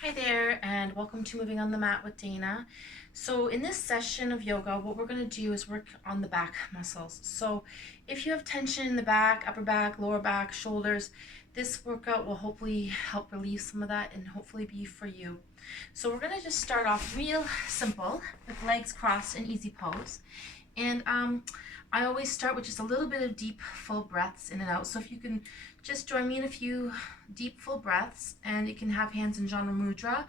Hi there, and welcome to Moving on the Mat with Dana. So in this session of yoga, what we're going to do is work on the back muscles. So if you have tension in the back, upper back, lower back, shoulders, this workout will hopefully help relieve some of that and hopefully be for you. So we're going to just start off real simple with legs crossed in easy pose. And I always start with just a little bit of deep, full breaths in and out. So if you can just join me in a few deep, full breaths, and you can have hands in Janu Mudra,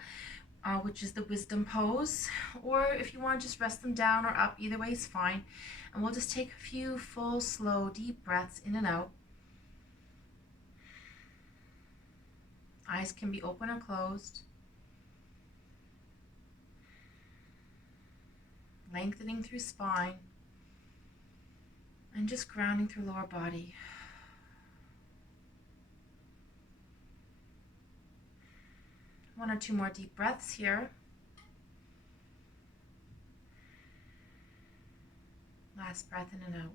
which is the wisdom pose, or if you want to just rest them down or up, either way is fine. And we'll just take a few full, slow, deep breaths in and out. Eyes can be open or closed. Lengthening through spine. And just grounding through lower body. One or two more deep breaths here. Last breath in and out.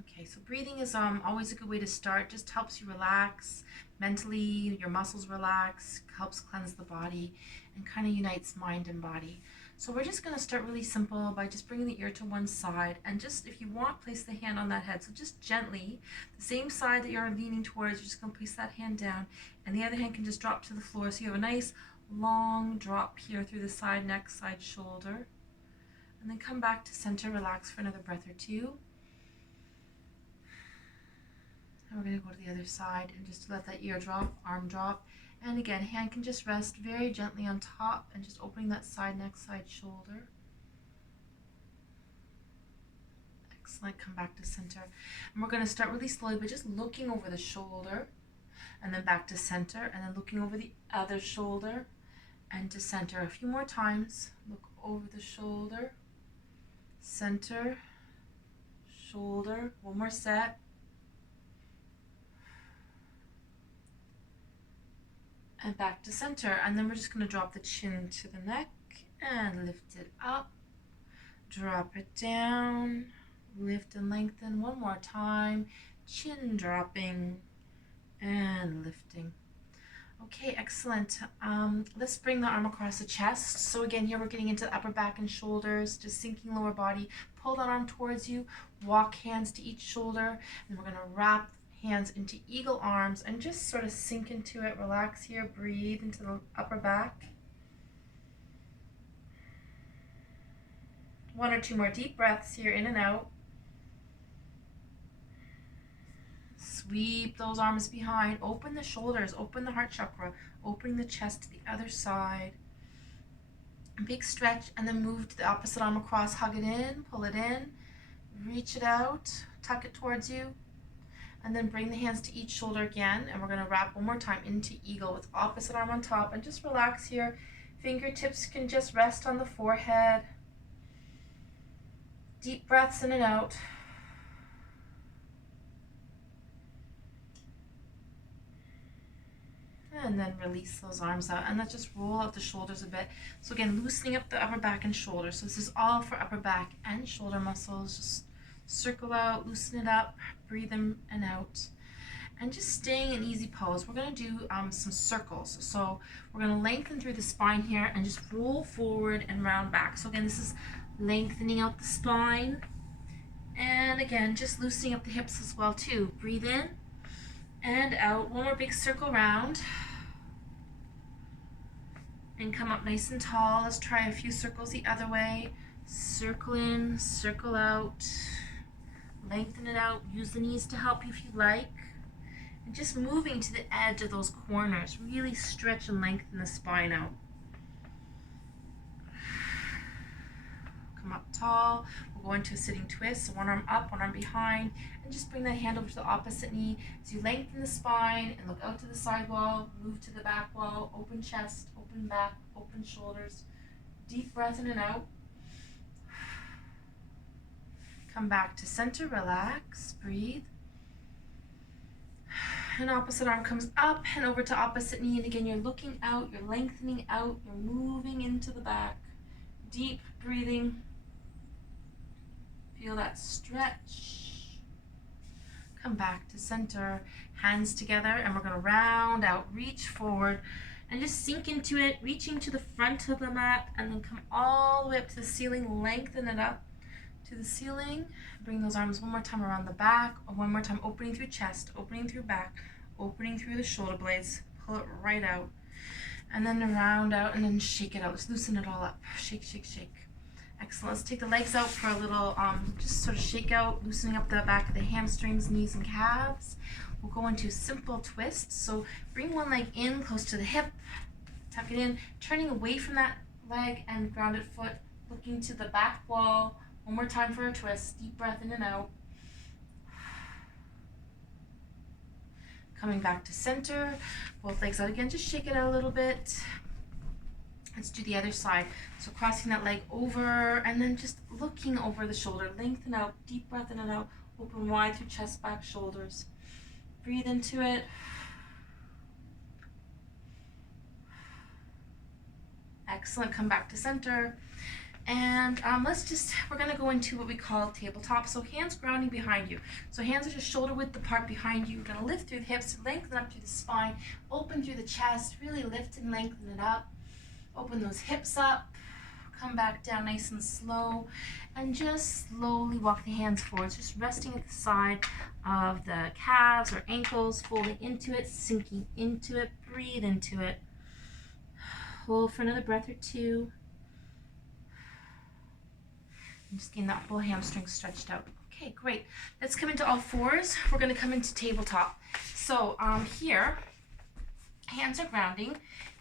Okay, so breathing is always a good way to start. Just helps you relax mentally, your muscles relax, helps cleanse the body, and kind of unites mind and body. So we're just going to start really simple by just bringing the ear to one side, and just, if you want, place the hand on that head. So just gently, the same side that you're leaning towards, you're just going to place that hand down, and the other hand can just drop to the floor. So you have a nice long drop here through the side, neck, side, shoulder, and then come back to center, relax for another breath or two. And we're going to go to the other side and just let that ear drop, arm drop. And again, hand can just rest very gently on top and just opening that side, neck, side, shoulder. Excellent. Come back to center. And we're going to start really slowly, but just looking over the shoulder and then back to center, and then looking over the other shoulder and to center. A few more times. Look over the shoulder, center, shoulder. One more set. And back to center, and then we're just going to drop the chin to the neck and lift it up, drop it down, lift and lengthen one more time, chin dropping and lifting. Okay, excellent. Let's bring the arm across the chest. So again, here we're getting into the upper back and shoulders, just sinking lower body. Pull that arm towards you, walk hands to each shoulder, and we're going to wrap hands into eagle arms and just sort of sink into it. Relax here, breathe into the upper back. One or two more deep breaths here, in and out. Sweep those arms behind, open the shoulders, open the heart chakra, opening the chest to the other side. Big stretch, and then move to the opposite arm across, hug it in, pull it in, reach it out, tuck it towards you. And then bring the hands to each shoulder again, and we're going to wrap one more time into eagle with opposite arm on top, and just relax here. Fingertips can just rest on the forehead. Deep breaths in and out. And then release those arms out, and let's just roll out the shoulders a bit. So again, loosening up the upper back and shoulders. So this is all for upper back and shoulder muscles. Just circle out, loosen it up, breathe in and out. And just staying in easy pose. We're going to do some circles. So we're going to lengthen through the spine here and just roll forward and round back. So again, this is lengthening out the spine. And again, just loosening up the hips as well too. Breathe in and out. One more big circle round. And come up nice and tall. Let's try a few circles the other way. Circle in, circle out. Lengthen it out. Use the knees to help you if you like. And just moving to the edge of those corners. Really stretch and lengthen the spine out. Come up tall. We'll go into a sitting twist. So one arm up, one arm behind. And just bring that hand over to the opposite knee as you lengthen the spine and look out to the side wall. Move to the back wall. Open chest, open back, open shoulders. Deep breath in and out. Come back to center, relax, breathe. And opposite arm comes up and over to opposite knee. And again, you're looking out, you're lengthening out, you're moving into the back. Deep breathing. Feel that stretch. come back to center, hands together, and we're gonna round out, reach forward, and just sink into it, reaching to the front of the mat, and then come all the way up to the ceiling, lengthen it up to the ceiling. Bring those arms one more time around the back, or one more time opening through chest, opening through back, opening through the shoulder blades, pull it right out. And then round out and then shake it out. Let's loosen it all up. Shake, shake, shake. Excellent. Let's take the legs out for a little, just sort of shake out, loosening up the back of the hamstrings, knees, and calves. We'll go into simple twists. So bring one leg in close to the hip, tuck it in, turning away from that leg and grounded foot, looking to the back wall. One more time for a twist. Deep breath in and out. Coming back to center, both legs out again, just shake it out a little bit. Let's do the other side. So crossing that leg over and then just looking over the shoulder, lengthen out, deep breath in and out, open wide through chest, back, shoulders. Breathe into it. Excellent, come back to center. And we're gonna go into what we call tabletop. So hands grounding behind you. So hands are just shoulder width apart behind you. You're gonna lift through the hips, lengthen up through the spine, open through the chest, really lift and lengthen it up. Open those hips up, come back down nice and slow, and just slowly walk the hands forward, just resting at the side of the calves or ankles, folding into it, sinking into it, breathe into it. Hold for another breath or two. And just getting that whole hamstring stretched out. Okay, great. Let's come into all fours. We're going to come into tabletop. So here, hands are grounding,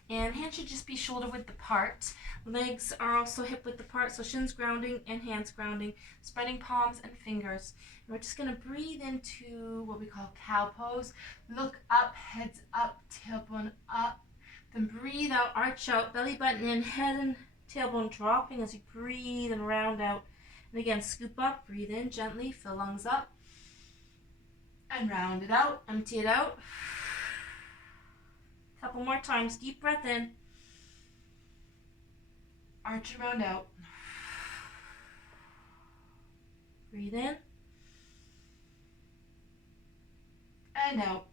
and hands should just be shoulder width apart. Legs are also hip width apart, so shins grounding and hands grounding, spreading palms and fingers. And we're just going to breathe into what we call cow pose. Look up, heads up, tailbone up. Then breathe out, arch out, belly button in, head and tailbone dropping as you breathe and round out. And again, scoop up, breathe in gently, fill lungs up. And round it out, empty it out. Couple more times, deep breath in. Arch and round out. Breathe in. And out.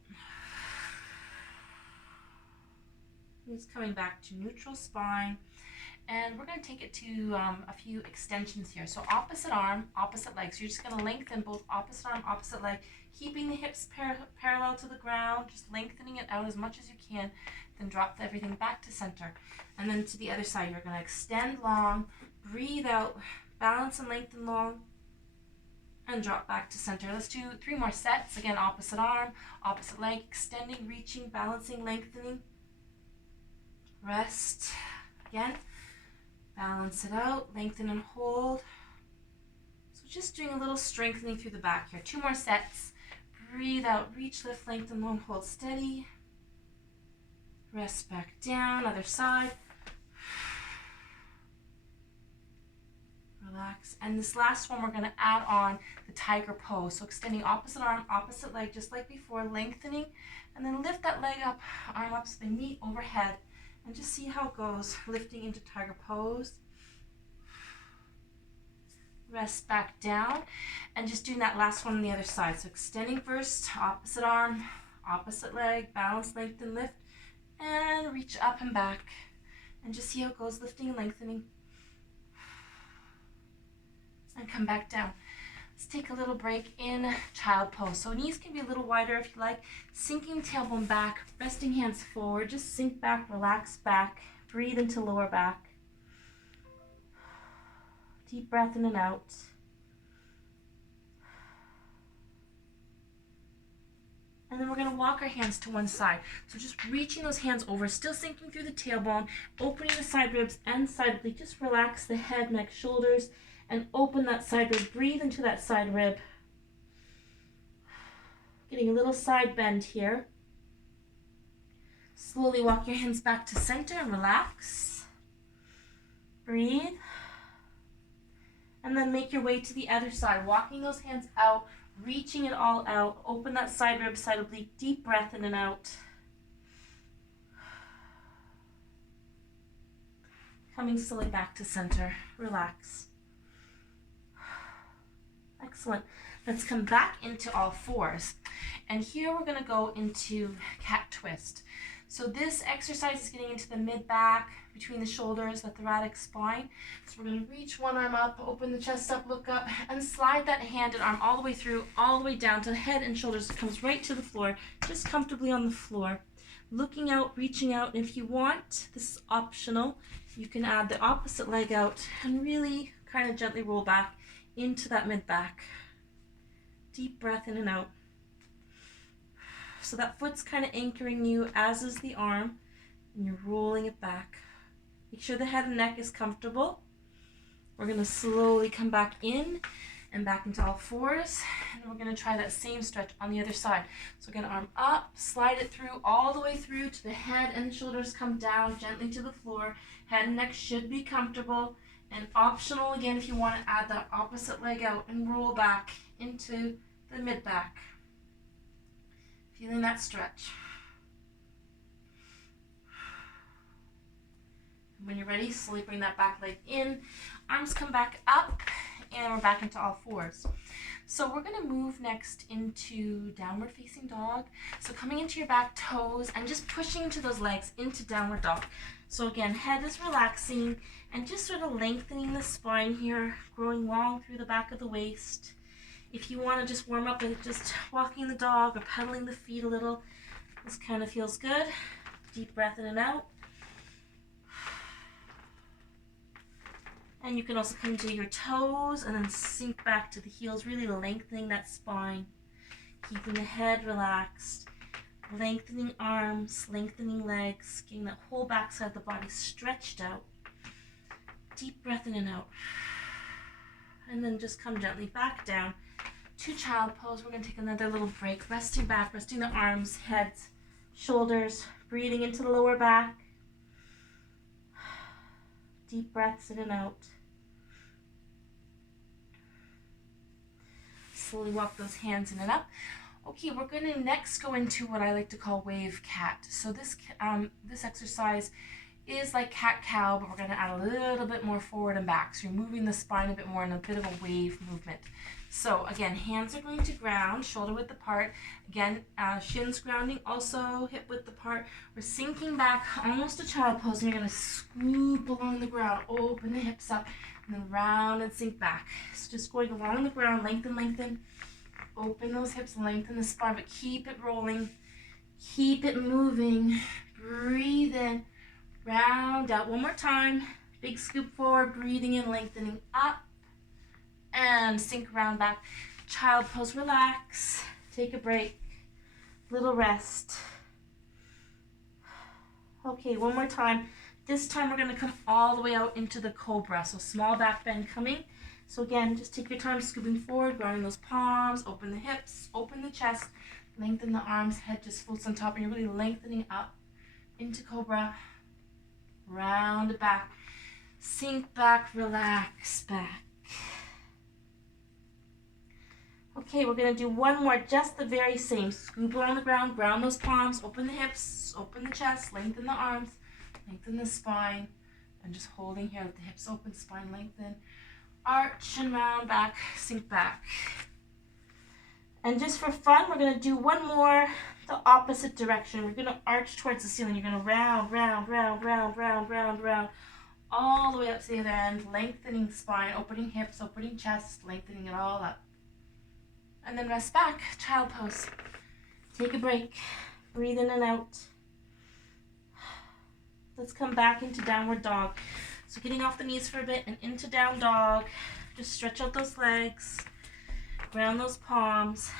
Just coming back to neutral spine. And we're going to take it to a few extensions here. So opposite arm, opposite leg. So you're just going to lengthen both opposite arm, opposite leg, keeping the hips parallel to the ground, just lengthening it out as much as you can. Then drop everything back to center. And then to the other side, you're going to extend long, breathe out, balance and lengthen long, and drop back to center. Let's do 3 more sets. Again, opposite arm, opposite leg, extending, reaching, balancing, lengthening. Rest. Again. Balance it out, lengthen and hold. So just doing a little strengthening through the back here. 2 more sets. Breathe out, reach, lift, lengthen, long, hold steady. Rest back down, other side. Relax. And this last one, we're going to add on the tiger pose. So extending opposite arm, opposite leg, just like before, lengthening. And then lift that leg up, arm up so they meet overhead. And just see how it goes, lifting into tiger pose. Rest back down, and just doing that last one on the other side. So extending first, opposite arm, opposite leg, balance, lengthen, lift, and reach up and back. And just see how it goes, lifting and lengthening. And come back down. Let's take a little break in child pose. So knees can be a little wider if you like. Sinking tailbone back, resting hands forward. Just sink back, relax back. Breathe into lower back. Deep breath in and out. And then we're going to walk our hands to one side. So just reaching those hands over, still sinking through the tailbone, opening the side ribs and side oblique. Just relax the head, neck, shoulders, and open that side rib. Breathe into that side rib. Getting a little side bend here. Slowly walk your hands back to center and relax. Breathe. And then make your way to the other side, walking those hands out, reaching it all out. Open that side rib, side oblique. Deep breath in and out. Coming slowly back to center. Relax. Excellent. Let's come back into all fours. And here we're going to go into cat twist. So this exercise is getting into the mid-back, between the shoulders, the thoracic spine. So we're going to reach one arm up, open the chest up, look up, and slide that hand and arm all the way through, all the way down to the head and shoulders. It comes right to the floor, just comfortably on the floor. Looking out, reaching out, and if you want, this is optional, you can add the opposite leg out and really kind of gently roll back into that mid-back. Deep breath in and out. So that foot's kind of anchoring you, as is the arm, and you're rolling it back. Make sure the head and neck is comfortable. We're going to slowly come back in and back into all fours, and we're going to try that same stretch on the other side. So we're going to arm up, slide it through, all the way through to the head and the shoulders come down gently to the floor. Head and neck should be comfortable, and optional again if you want to add that opposite leg out and roll back into the mid-back. Feeling that stretch. When you're ready, slowly bring that back leg in. Arms come back up, and we're back into all fours. So we're going to move next into downward facing dog. So coming into your back toes and just pushing into those legs into downward dog. So again, head is relaxing and just sort of lengthening the spine here, growing long through the back of the waist. If you want to just warm up with just walking the dog or pedaling the feet a little, this kind of feels good. Deep breath in and out. And you can also come to your toes and then sink back to the heels, really lengthening that spine, keeping the head relaxed, lengthening arms, lengthening legs, getting that whole backside of the body stretched out. Deep breath in and out. And then just come gently back down to child pose. We're going to take another little break, resting back, resting the arms, heads, shoulders, breathing into the lower back. Deep breaths in and out. Slowly walk those hands in and up. Okay, we're going to next go into what I like to call wave cat. So this exercise is like cat-cow, but we're going to add a little bit more forward and back. So you're moving the spine a bit more in a bit of a wave movement. So again, hands are going to ground, shoulder width apart. Again, shins grounding, also hip width apart. We're sinking back almost to child pose, and you're going to scoop along the ground, open the hips up, and then round and sink back. So just going along the ground, lengthen, lengthen. Open those hips, lengthen the spine, but keep it rolling. Keep it moving. Breathe in, round out. One more time. Big scoop forward, breathing in, lengthening up. And sink around back. Child pose, relax. Take a break. Little rest. Okay, one more time. This time we're going to come all the way out into the cobra. So small back bend coming. So again, just take your time scooping forward, grounding those palms, open the hips, open the chest, lengthen the arms, head just floats on top, and you're really lengthening up into cobra. Round it back. Sink back, relax back. Okay, we're going to do one more, just the very same. Scoop along the ground, ground those palms, open the hips, open the chest, lengthen the arms, lengthen the spine, and just holding here with the hips open, spine lengthen. Arch and round back, sink back. And just for fun, we're going to do one more the opposite direction. We're going to arch towards the ceiling. You're going to round, round, round, round, round, round, round, all the way up to the other end, lengthening spine, opening hips, opening chest, lengthening it all up. And then rest back, child pose. Take a break, breathe in and out. Let's come back into downward dog. So getting off the knees for a bit and into down dog. Just stretch out those legs, ground those palms,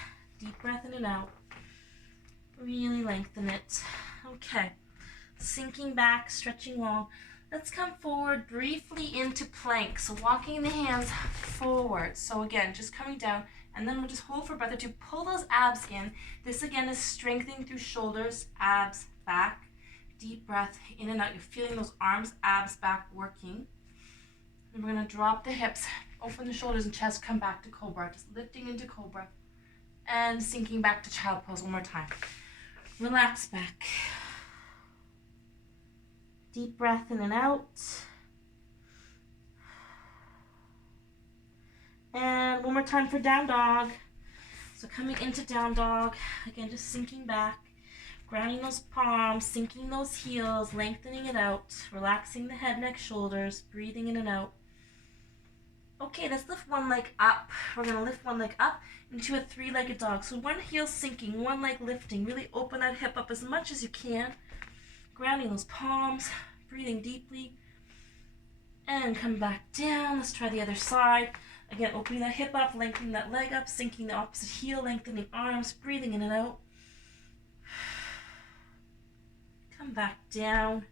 deep breath in and out. Really lengthen it. Okay, sinking back, stretching long. Let's come forward briefly into plank. So walking the hands forward. So again, just coming down, and then we'll just hold for a breath or two. Pull those abs in. This again is strengthening through shoulders, abs, back. Deep breath in and out. You're feeling those arms, abs, back working. Then we're going to drop the hips, open the shoulders and chest, come back to cobra. Just lifting into cobra and sinking back to child pose one more time. Relax back. Deep breath in and out. And one more time for down dog. So coming into down dog, again, just sinking back, grounding those palms, sinking those heels, lengthening it out, relaxing the head, neck, shoulders, breathing in and out. Okay, let's lift one leg up. We're going to lift one leg up into a three-legged dog. So one heel sinking, one leg lifting. Really open that hip up as much as you can. Grounding those palms, breathing deeply. And come back down. Let's try the other side. Again, opening that hip up, lengthening that leg up, sinking the opposite heel, lengthening arms, breathing in and out. Come back down.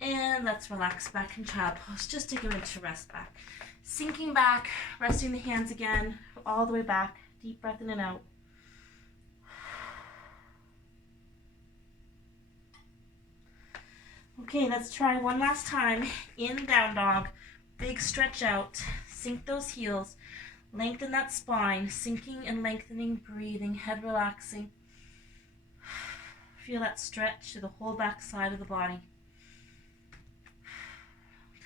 And let's relax back in child pose. Just take a minute to rest back. Sinking back, resting the hands again, all the way back. Deep breath in and out. Okay, let's try one last time. In down dog, big stretch out. Sink those heels. Lengthen that spine, sinking and lengthening, breathing, head relaxing. Feel that stretch to the whole back side of the body.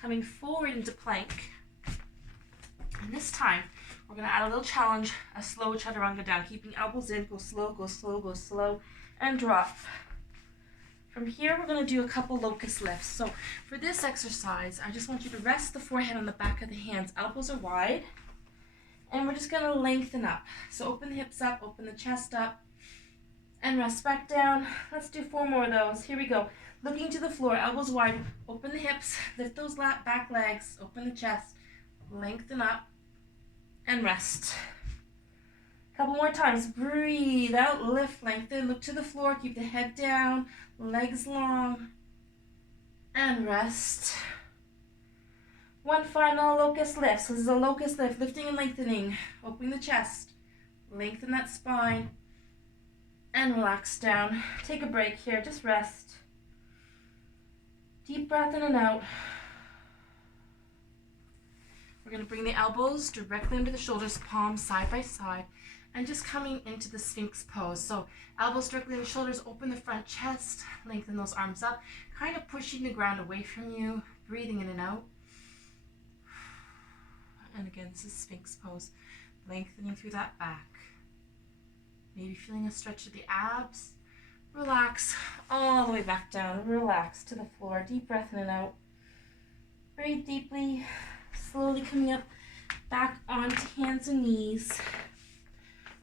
Coming forward into plank. And this time, we're going to add a little challenge, a slow chaturanga down. Keeping elbows in, go slow, go slow, go slow, and drop. From here, we're going to do a couple locust lifts. So for this exercise, I just want you to rest the forehead on the back of the hands. Elbows are wide. And we're just going to lengthen up. So open the hips up, open the chest up, and rest back down. Let's do 4 more of those. Here we go. Looking to the floor, elbows wide, open the hips, lift those back legs, open the chest, lengthen up, and rest. Couple more times. Breathe out, lift, lengthen, look to the floor, keep the head down, legs long, and rest. One final locust lift. So this is a locust lift, lifting and lengthening, opening the chest, lengthen that spine, and relax down. Take a break here, just rest. Deep breath in and out. We're going to bring the elbows directly under the shoulders, palms side by side, and just coming into the Sphinx pose. So elbows directly under the shoulders, open the front chest, lengthen those arms up, kind of pushing the ground away from you, breathing in and out. And again, this is Sphinx pose, lengthening through that back. Maybe feeling a stretch of the abs. Relax all the way back down. Relax to the floor. Deep breath in and out. Breathe deeply. Slowly coming up back onto hands and knees.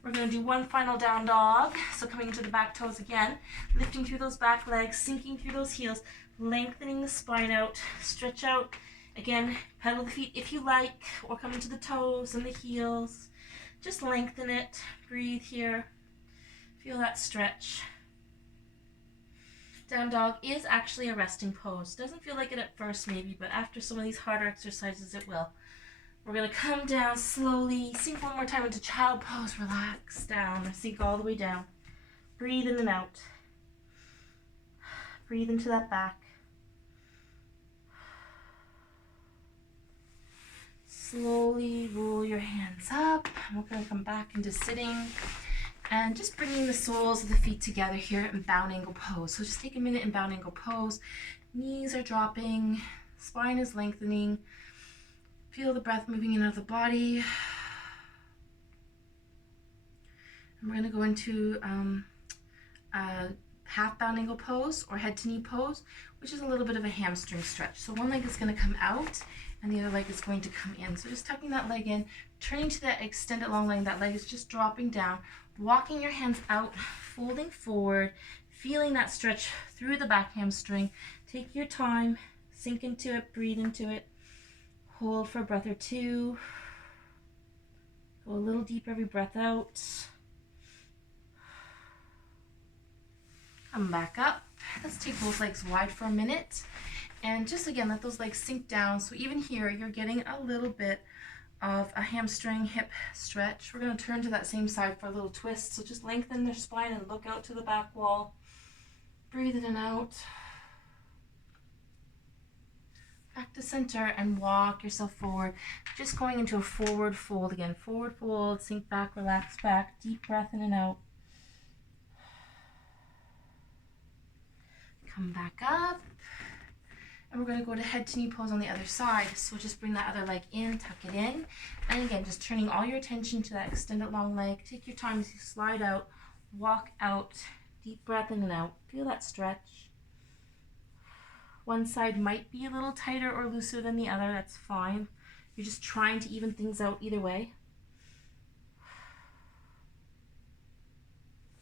We're going to do one final down dog. So coming into the back toes again. Lifting through those back legs. Sinking through those heels. Lengthening the spine out. Stretch out. Again, pedal the feet if you like. Or come into the toes and the heels. Just lengthen it. Breathe here. Feel that stretch. Down dog is actually a resting pose. Doesn't feel like it at first maybe, but after some of these harder exercises it will. We're going to come down slowly, sink one more time into child pose, relax down, sink all the way down. Breathe in and out. Breathe into that back. Slowly roll your hands up. We're going to come back into sitting. And just bringing the soles of the feet together here in bound angle pose. So just take a minute in bound angle pose. Knees are dropping, spine is lengthening. Feel the breath moving in and out of the body. And we're going to go into a half bound angle pose or head to knee pose, which is a little bit of a hamstring stretch. So one leg is going to come out and the other leg is going to come in. So just tucking that leg in, turning to that extended long leg, that leg is just dropping down. Walking your hands out, folding forward, feeling that stretch through the back hamstring. Take your time, sink into it, breathe into it. Hold for a breath or two. Go a little deeper every breath out. Come back up. Let's take both legs wide for a minute. And just again, let those legs sink down. So even here, you're getting a little bit of a hamstring hip stretch. We're going to turn to that same side for a little twist. So just lengthen their spine and look out to the back wall. Breathe in and out. Back to center and walk yourself forward. Just going into a forward fold again. Forward fold, sink back, relax back. Deep breath in and out. Come back up. And we're going to go to head to knee pose on the other side. So just bring that other leg in, tuck it in. And again, just turning all your attention to that extended long leg. Take your time as you slide out, walk out, deep breath in and out. Feel that stretch. One side might be a little tighter or looser than the other. That's fine. You're just trying to even things out either way.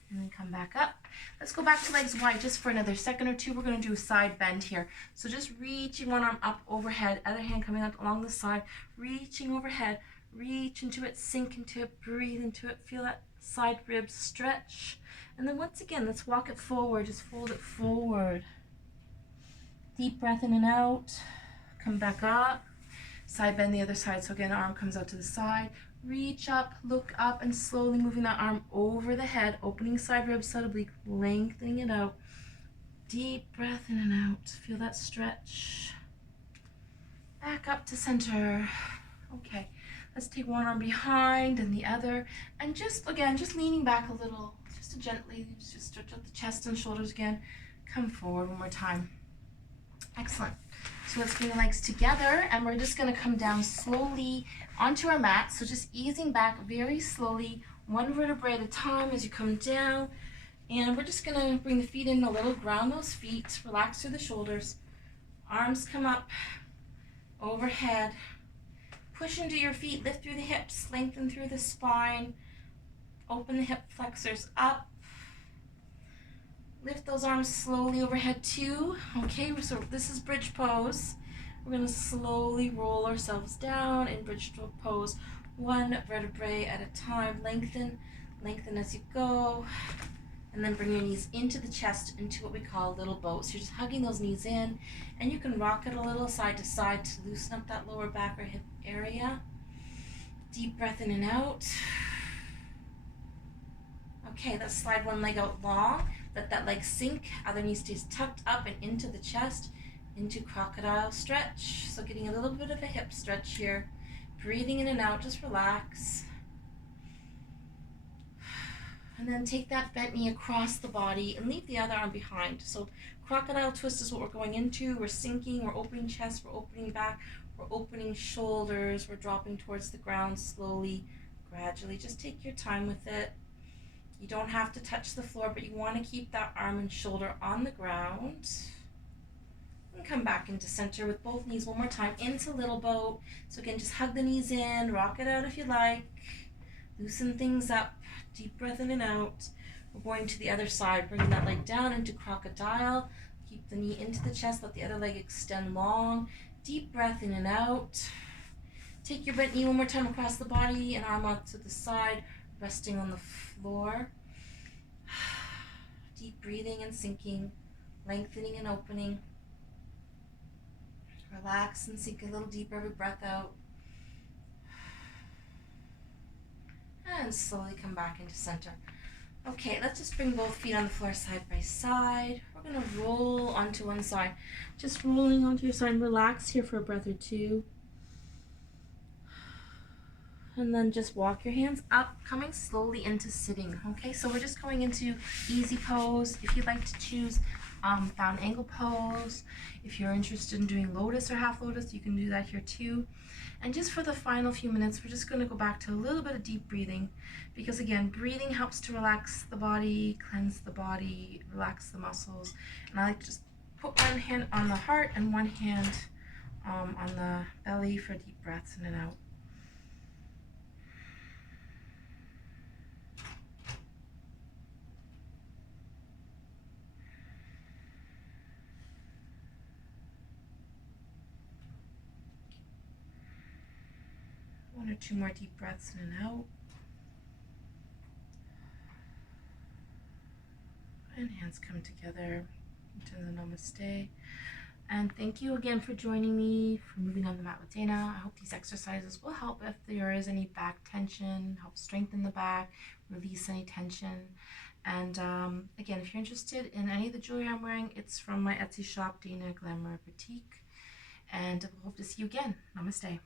And then come back up. Let's go back to legs wide just for another second or two. We're going to do a side bend here. So just reaching one arm up overhead, other hand coming up along the side, reaching overhead, reach into it, sink into it, breathe into it, feel that side ribs stretch. And then once again, let's walk it forward, just fold it forward. Deep breath in and out, come back up, side bend the other side. So again, arm comes out to the side. Reach up, look up, and slowly moving that arm over the head, opening side ribs subtly, lengthening it out. Deep breath in and out. Feel that stretch. Back up to center. Okay, let's take one arm behind and the other, and just leaning back a little, just to gently just stretch out the chest and shoulders again. Come forward one more time. Excellent. So let's bring the legs together, and we're just going to come down slowly onto our mat. So just easing back very slowly, one vertebrae at a time as you come down. And we're just going to bring the feet in a little, ground those feet, relax through the shoulders. Arms come up, overhead. Push into your feet, lift through the hips, lengthen through the spine. Open the hip flexors up. Lift those arms slowly overhead too. Okay, so this is bridge pose. We're going to slowly roll ourselves down in bridge pose, one vertebrae at a time. Lengthen, lengthen as you go. And then bring your knees into the chest, into what we call little boat. So you're just hugging those knees in, and you can rock it a little side to side to loosen up that lower back or hip area. Deep breath in and out. Okay, let's slide one leg out long. Let that leg sink. Other knee stays tucked up and into the chest, into crocodile stretch. So getting a little bit of a hip stretch here. Breathing in and out, just relax. And then take that bent knee across the body and leave the other arm behind. So crocodile twist is what we're going into. We're sinking, we're opening chest, we're opening back, we're opening shoulders, we're dropping towards the ground slowly, gradually. Just take your time with it. You don't have to touch the floor, but you want to keep that arm and shoulder on the ground. And come back into center with both knees one more time into little boat. So again, just hug the knees in, rock it out if you like. Loosen things up. Deep breath in and out. We're going to the other side, bringing that leg down into crocodile. Keep the knee into the chest, let the other leg extend long. Deep breath in and out. Take your bent knee one more time across the body and arm out to the side, resting on the floor. Deep breathing and sinking, lengthening and opening. Relax and sink a little deeper every breath out. And slowly come back into center. Okay, let's just bring both feet on the floor side by side. We're going to roll onto one side. Just rolling onto your side. Relax here for a breath or two. And then just walk your hands up, coming slowly into sitting. Okay, so we're just going into easy pose. If you'd like to choose bound angle pose, if you're interested in doing lotus or half lotus, you can do that here too. And just for the final few minutes, we're just going to go back to a little bit of deep breathing, because again, breathing helps to relax the body, cleanse the body, relax the muscles. And I like to just put one hand on the heart and one hand on the belly for deep breaths in and out. One or two more deep breaths in and out. And hands come together into the namaste. And thank you again for joining me for Moving on the Mat with Dana. I hope these exercises will help if there is any back tension, help strengthen the back, release any tension. And again, if you're interested in any of the jewelry I'm wearing, it's from my Etsy shop, Dana Glamour Boutique. And I hope to see you again. Namaste.